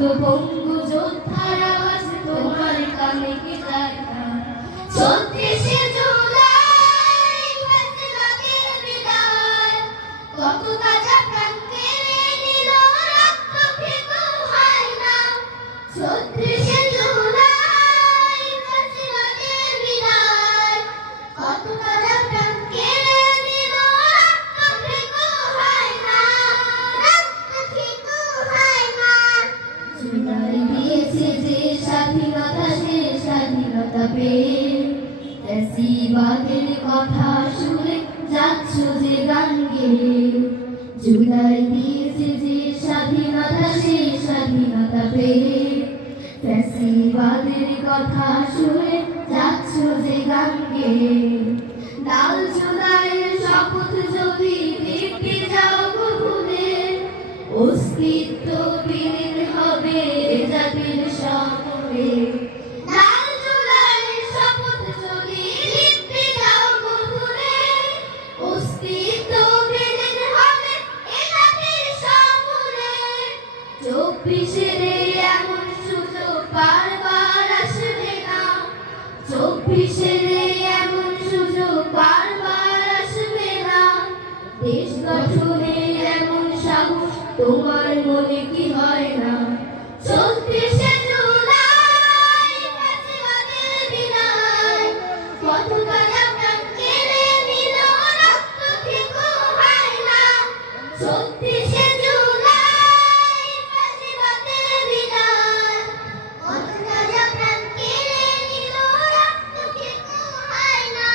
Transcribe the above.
আহত পঙ্গু যোদ্ধার আওয়াজ তোমার কানে কি যায় না। ৩৬শে জুলাই ফ্যাসিবাদের বিদায়, কত তাজা প্রাণ কেড়ে নিল, রক্ত ফিকু হয় না। ৩৬শে জুলাই ফ্যাসিবাদের বিদায়, কত তাজা প্রাণ কেড়ে নিল, রক্ত ফিকু হয় না, রক্ত ফিকু হয় না। জুলাই দিয়েছে যে স্বাধীনতা, সে স্বাধীনতা পেয়ে ফ্যাসিবাদের কথা শুনে যাচ্ছ যে গান গেয়ে। জুলাই দিয়েছে যে স্বাধীনতা, সে স্বাধীনতা পেয়ে ফ্যাসিবাদের কথা শুনে যাচ্ছ যে গান গেয়ে। লাল জুলাইয়ের শপথ যদি দিতে যাও ভুলে, অস্তিত্ব বিলীন হবে জাতির সামনে। লাল জুলাইয়ের শপথ যদি দিতে যাও ভুলে, অস্তিত্ব বিলীন হবে জাতির সামনে। ২৪-এর এমন সুযোগ বারবার আসবে না, ২৪-এর এমন সুযোগ বারবার আসবে না। দেশ গঠনের এমন সাহস তোমার মনে কি হয় না। ৩৪শে জুলাই ফ্যাসিবাদের বিদায়, কত তাজা প্রাণ কেড়ে নিল, রক্ত ফিকু হয় না। ৩৪শে জুলাই ফ্যাসিবাদের বিদায়, কত তাজা প্রাণ কেড়ে নিল, রক্ত ফিকু হয় না।